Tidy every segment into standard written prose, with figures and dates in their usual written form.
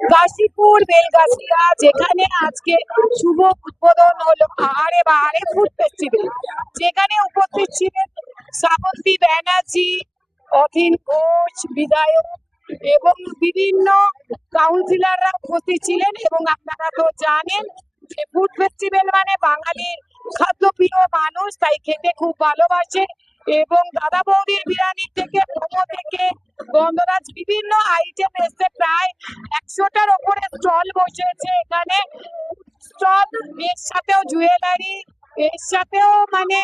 কাশীপুর বেলগাছিয়া, যেখানে আজকে শুভ উদ্বোধন হলো আহারে বাহারে ফুড ফেস্টিভ্যাল, যেখানে উপস্থিত ছিলেন শ্রাবন্তী ব্যানার্জি, অথিন ঘোষ বিধায়ক এবং বিভিন্ন কাউন্সিলররা উপস্থিত ছিলেন। এবং আপনারা তো জানেন যে ফুড ফেস্টিভ্যাল মানে বাঙালির খাদ্যপ্রিয় মানুষ, তাই খেতে খুব ভালোবাসে। এবং দাদা বৌদির বিরিয়ানি থেকে মোমো থেকে গন্ধরাজ বিভিন্ন আইটেম এসছে, প্রায় 100টার ওপরে স্টল বসেছে এখানে। স্টল এর সাথেও জুয়েলারি, এর সাথেও মানে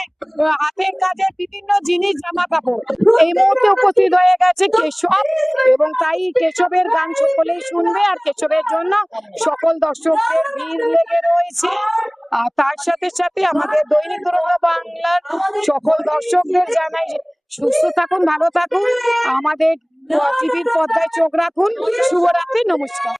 হাতের কাজের বিভিন্ন জিনিস, জামা কাপড়। এই মুহূর্তে উপস্থিত হয়ে গেছে কেশব, এবং তাই কেশবের গান সকলেই শুনবে। আর কেশবের জন্য সকল দর্শকদের ভিড় লেগে রয়েছে। আর তার সাথে সাথে আমাদের দৈনিক তরঙ্গ বাংলার সকল দর্শকদের জানাই সুস্থ থাকুন, ভালো থাকুন, আমাদের টিভির পর্দায় চোখ রাখুন। শুভরাত্রি, নমস্কার।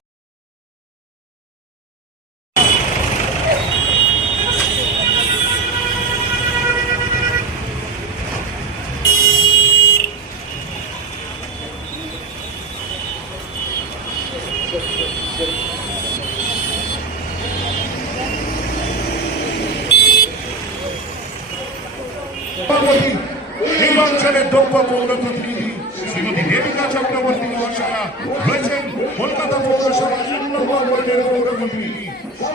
এই অঞ্চলের দক্ষ পৌর প্রতিনিধি শ্রীমতী দেবিকা চক্রবর্তী মহাশয়া রয়েছেন। কলকাতা পৌরসভা 3 নম্বর ওয়ার্ডের পৌর প্রতিনিধি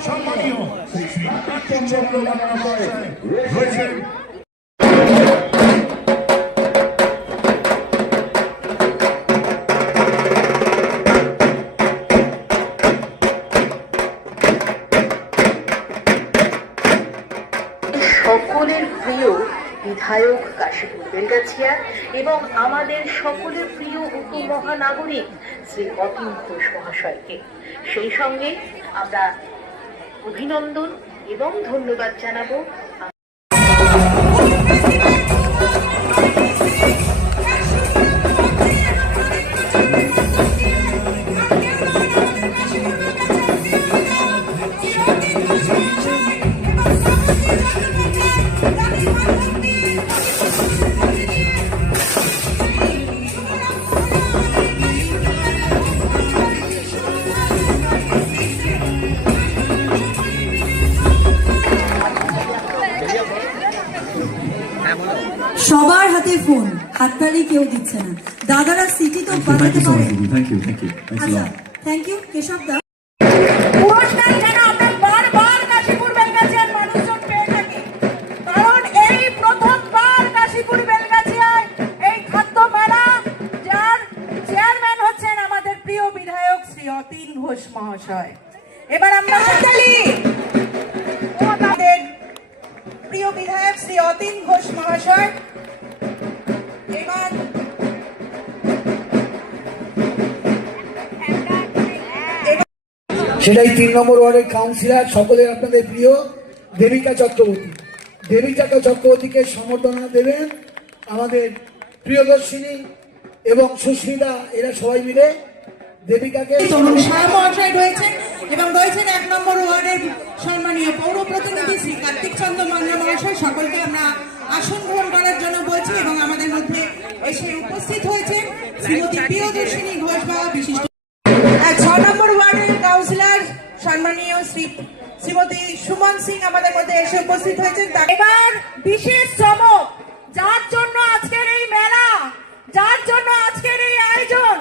সম্মানীয় শ্রী কার্তিক চন্দ্র মহাশয় রয়েছেন। সকলের প্রিয় বিধায়ক কাশীপুর বেলগাছিয়া এবং আমাদের সকলের প্রিয় উপমহানাগরিক শ্রী অতীন ঘোষ মহাশয়কে, সেই সঙ্গে আমরা অভিনন্দন এবং ধন্যবাদ জানাবো সবার হাতে ফোন, হাততালি কেউ দিচ্ছে না। দাদারা সিটি তো বানাতে পারে। আচ্ছা, থ্যাংক ইউ কেশব দা। পুরস্কার যেন আমরা বারবার কাশীপুর বেলগাছিয়ার মানুষজন পেয়ে থাকি, কারণ এই প্রথমবার কাশীপুর বেলগাছিয়ায় এই খাদ্য মেলা, যার চেয়ারম্যান হচ্ছেন আমাদের প্রিয় বিধায়ক শ্রী অতীন ঘোষ মহাশয়। এবার আমরা হাততালি আমাদের প্রিয় বিধায়ক শ্রী অতীন ঘোষ মহাশয়। এবার সেটাই 3 নম্বর ওয়ার্ডের কাউন্সিলর সকলের আপনাদের প্রিয় দেবিকা চক্রবর্তী। দেবিকা চক্রবর্তীকে সম্বর্ধনা দেবেন আমাদের প্রিয়দর্শিনী এবং সুস্মিতা, এরা সবাই মিলে দেবিকাকে। তরুণ সাহা মহাশয় রয়েছেন এবং রয়েছেন 1 নম্বর ওয়ার্ডের সম্মানীয় পৌর প্রতিনিধি শ্রী কার্তিক চন্দ্র মান্না মহাশয়। সকলকে আমরা আসন গ্রহণ করার জন্য বলছি এবং আমাদের মধ্যে এসে উপস্থিত হয়েছেন শ্রীমতী প্রিয়দর্শিনী ঘোষ বাবা, বিশিষ্ট 6 নম্বর ওয়ার্ডের কাউন্সিলর সম্মানীয় শ্রীমতী সুমন সিং আমাদের মধ্যে এসে উপস্থিত হয়েছেন। এবার বিশেষ চমক, যার জন্য আজকের এই মেলা, যার জন্য আজকের এই আয়োজন,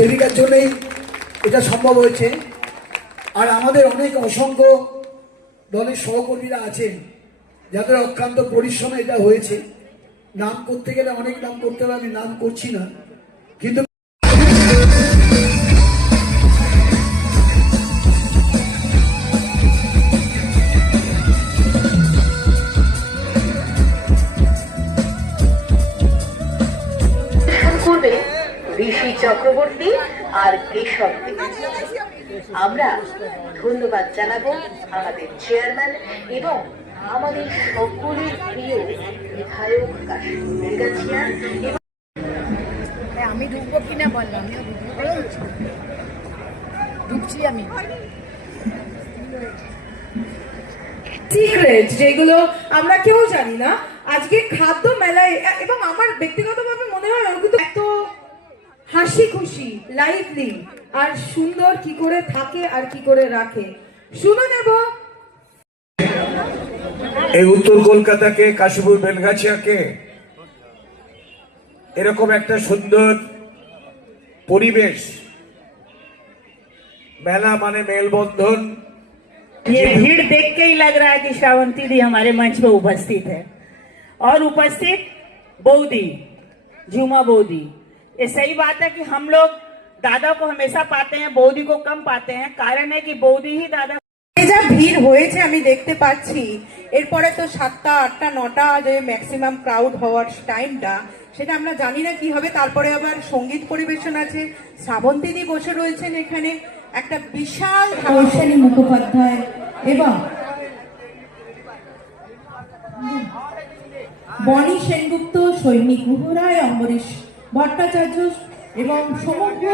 দেবিকার জন্যই এটা সম্ভব হয়েছে। আর আমাদের অনেক অসংখ্য দলের সহকর্মীরা আছেন যাদের অক্লান্ত পরিশ্রমে এটা হয়েছে। নাম করতে গেলে অনেক নাম করতে হবে, আমি নাম করছি না, কিন্তু ঋষি চক্রবর্তী আর কেশব। আমরা ধন্যবাদ জানাবো আমাদের চেয়ারম্যান এবং আমাদের সকলের প্রিয় বিধায়ক কাশীপুর বেলগাছিয়া এবং আমি ঢুকবো কিনা বললাম ঢুকছি আমি। সিক্রেট যেগুলো আমরা কেউ জানি না আজকে খাদ্য মেলায়, এবং আমার ব্যক্তিগতভাবে মনে হয় ওগুলো এত হাসি খুশি, লাইভলি আর সুন্দর কি করে থাকে আর কি করে রাখে, শুনে নেব। এই উত্তর কলকাতাকে, কাশীপুর বেলগাছিয়াকে এরকম একটা সুন্দর পরিবেশ, মেলা মানে মেলবন্ধন। ये भीड़ देख के ही लग रहा है कि श्रावंती दी हमारे मंच पे उपस्थित है और उपस्थित बौदी, झूमा बौदी। ये सही बात है कि हम लोग दादा को हमेशा पाते हैं, बौदी को कम पाते हैं। कारण है कि बौदी ही दादा যা ভিড় হয়েছে আমি দেখতে পাচ্ছি। এরপরে তো 7টা 8টা 9টা যে ম্যাক্সিমাম ক্রাউড হওয়ার টাইমটা, সেটা আমরা জানি না কি হবে। তারপরে আবার সঙ্গীত পরিবেশন আছে, শ্রাবন্তীদি বসে রয়েছেন এখানে, একটা বিশাল ঐশানী মুখোপাধ্যায় এবং বনি সেনগুপ্ত, সৈনিক গুহরায়, অম্বরীশ ভট্টাচার্য এবং সমগ্র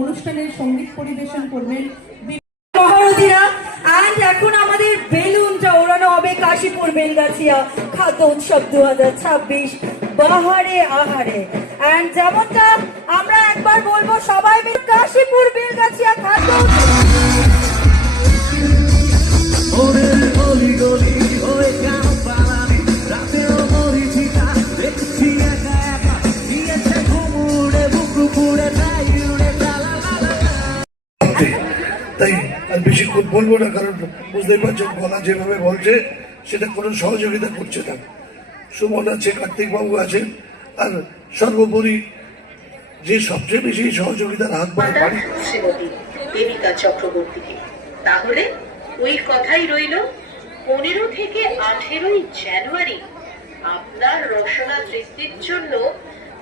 অনুষ্ঠানের সঙ্গীত পরিবেশন করবেন মহারথীরা। অ্যান্ড এখন আমাদের বেলুনটা ওড়ানো হবে কাশীপুর বেলগাছিয়া খাদ্য উৎসব 2026 বাহারে আহারে। অ্যান্ড যেমনটা আমরা একবার বলবো সবাই মিলে, কাশীপুর বেলগাছিয়া খাদ্য তাই আর বেশিক্ষণ বলবো না, কারণ বুঝতেই পারছেন গলা যেভাবে বলছে সেটা কোনো সহযোগিতা করছে না। সুমন আছে, কার্তিক বাবু আছেন, আর সর্বোপরি যে সবচেয়ে বেশি সহযোগিতার হাত বাড়ায় শ্রীমতী দেবিকা চক্রবর্তীকে। তাহলে ওই কথাই রইল, 15 থেকে 18 জানুয়ারি আপনার রসনা তৃপ্তির জন্য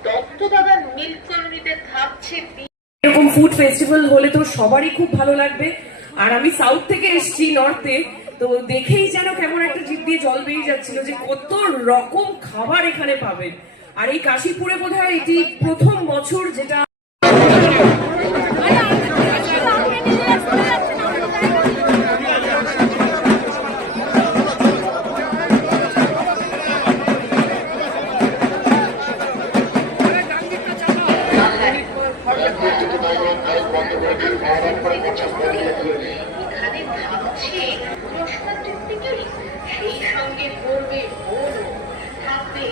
দত্তদাদার মিল্ক কলোনিতে থাকছে এরকম ফুড ফেস্টিভ্যাল হলে তো সবারই খুব ভালো লাগবে। আর আমি সাউথ থেকে এসেছি, নর্থে, তো দেখেই যেন কেমন একটা জিভ দিয়ে জল বেরিয়ে যাচ্ছিল যে কত রকম খাবার এখানে পাবেন। আর এই কাশীপুরে বোধহয় এটি প্রথম বছর যেটা এখানে থাকছে রসনা তৃপ্তিকেই, সেই সঙ্গে পড়বে বোন, থাকবে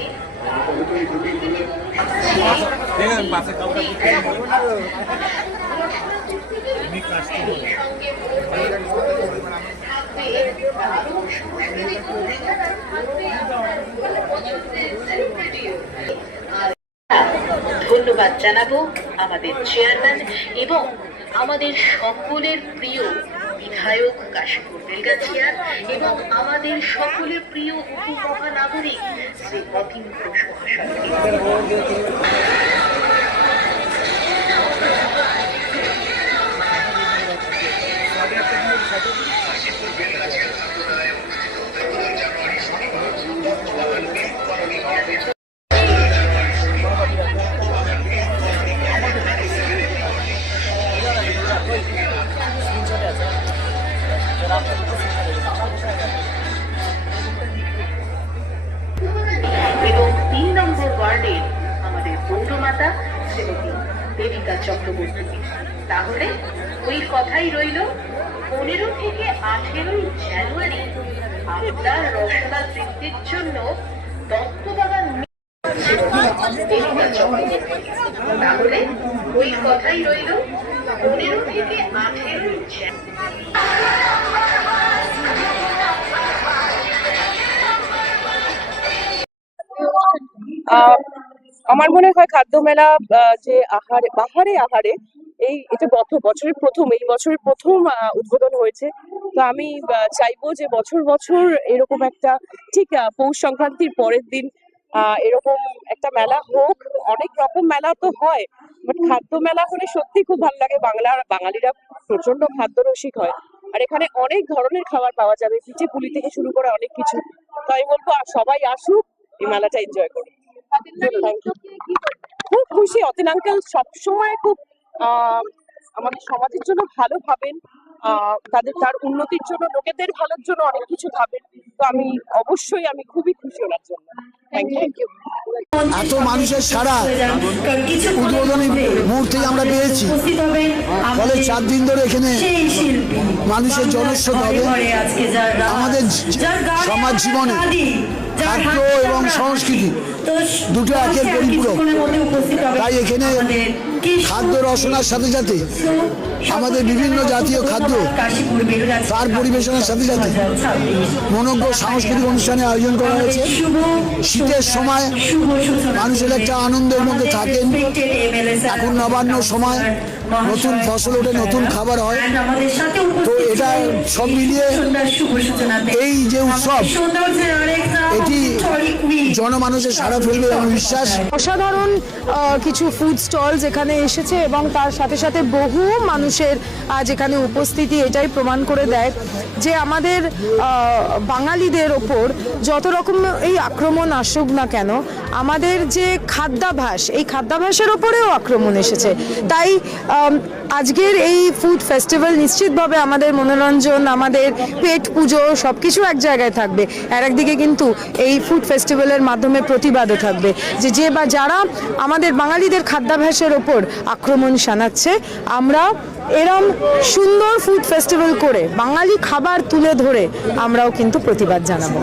ধন্যবাদ জানাবো আমাদের চেয়ারম্যান এবং আমাদের সকলের প্রিয় বিধায়ক কাশীপুর বেলগাছিয়া এবং আমাদের সকলের প্রিয় উপমহানাগরিক শ্রী অতীন ঘোষ মহাশয়কে। এবং 3 নম্বর ওয়ার্ডের আমাদের পৌরমাতা শ্রীমতী দেবিকা চক্রবর্তী। তাহলে ওই কথাই রইল, 15 থেকে 18 জানুয়ারি আপনার রসনা তৃপ্তির জন্য দত্তবাগান দেবিকা চক্রবর্তী। তাহলে ওই কথাই রইল, 15 থেকে 18 আমার মনে হয় খাদ্য মেলা যে বাহারে আহারে এটা বছরের প্রথম, এই বছরের প্রথম উদ্বোধন হয়েছে। তো আমি চাইবো যে বছর বছর এরকম একটা, ঠিক পৌষ সংক্রান্তির পরের দিন এরকম একটা মেলা হোক। অনেক রকম মেলা তো হয়, বাট খাদ্য মেলা হলে সত্যি খুব ভালো লাগে। বাঙালিরা প্রচন্ড খাদ্য রসিক হয়, আর এখানে অনেক ধরনের খাবার পাওয়া যাবে, পিঠে পুলি থেকে শুরু করে অনেক কিছু। তো আমি বলবো সবাই আসুক, এই মেলাটা এনজয় করুন। খুব খুশি, অতীন আঙ্কেল সবসময় খুব আমাদের সমাজের জন্য ভালো ভাবেন, তার উন্নতির জন্য, লোকেদের ভালোর জন্য অনেক কিছু ভাবেন। তো আমি অবশ্যই খুবই খুশি ওনার জন্য। Thank you. এত মানুষের সারা উদ্বোধনী মুহূর্তেই আমরা পেয়েছি, ফলে 4 দিন ধরে এখানে মানুষের জনস্রোত হবে। আমাদের সমাজ জীবনে খাদ্য এবং সংস্কৃতি দুটো একের পরিপূরক, তাই এখানে খাদ্য রসনার সাথে সাথে আমাদের বিভিন্ন জাতীয় খাদ্য তার পরিবেশনের সাথে সাথে মনোজ্ঞ সাংস্কৃতিক অনুষ্ঠানের আয়োজন করা হয়েছে। শীতের সময় মানুষের একটা আনন্দের মধ্যে থাকেন, এখন নবান্ন সময় নতুন ফসল ওঠে, নতুন খাবার হয়। তো এটা সব মিলিয়ে এই যে উৎসব, এটি জনমানুষের সাড়া ফেলবে আমার বিশ্বাস। অসাধারণ কিছু ফুড স্টল যেখানে এসেছে এবং তার সাথে সাথে বহু মানুষের আজ এখানে উপস্থিতি এটাই প্রমাণ করে দেয় যে আমাদের বাঙালিদের ওপর যত রকম এই আক্রমণ আসুক না কেন, আমাদের যে খাদ্যাভ্যাস, এই খাদ্যাভ্যাসের ওপরেও আক্রমণ এসেছে। তাই আজকের এই ফুড ফেস্টিভ্যাল নিশ্চিতভাবে আমাদের মনোরঞ্জন, আমাদের পেট পুজো সব কিছু এক জায়গায় থাকবে, আর একদিকে কিন্তু এই ফুড ফেস্টিভ্যালের মাধ্যমে প্রতিবাদও থাকবে যে বা যারা আমাদের বাঙালিদের খাদ্যাভ্যাসের ওপর আক্রমণ শানাচ্ছে, আমরা এরম সুন্দর ফুড ফেস্টিভ্যাল করে বাঙালি খাবার তুলে ধরে আমরাও কিন্তু প্রতিবাদ জানাবো।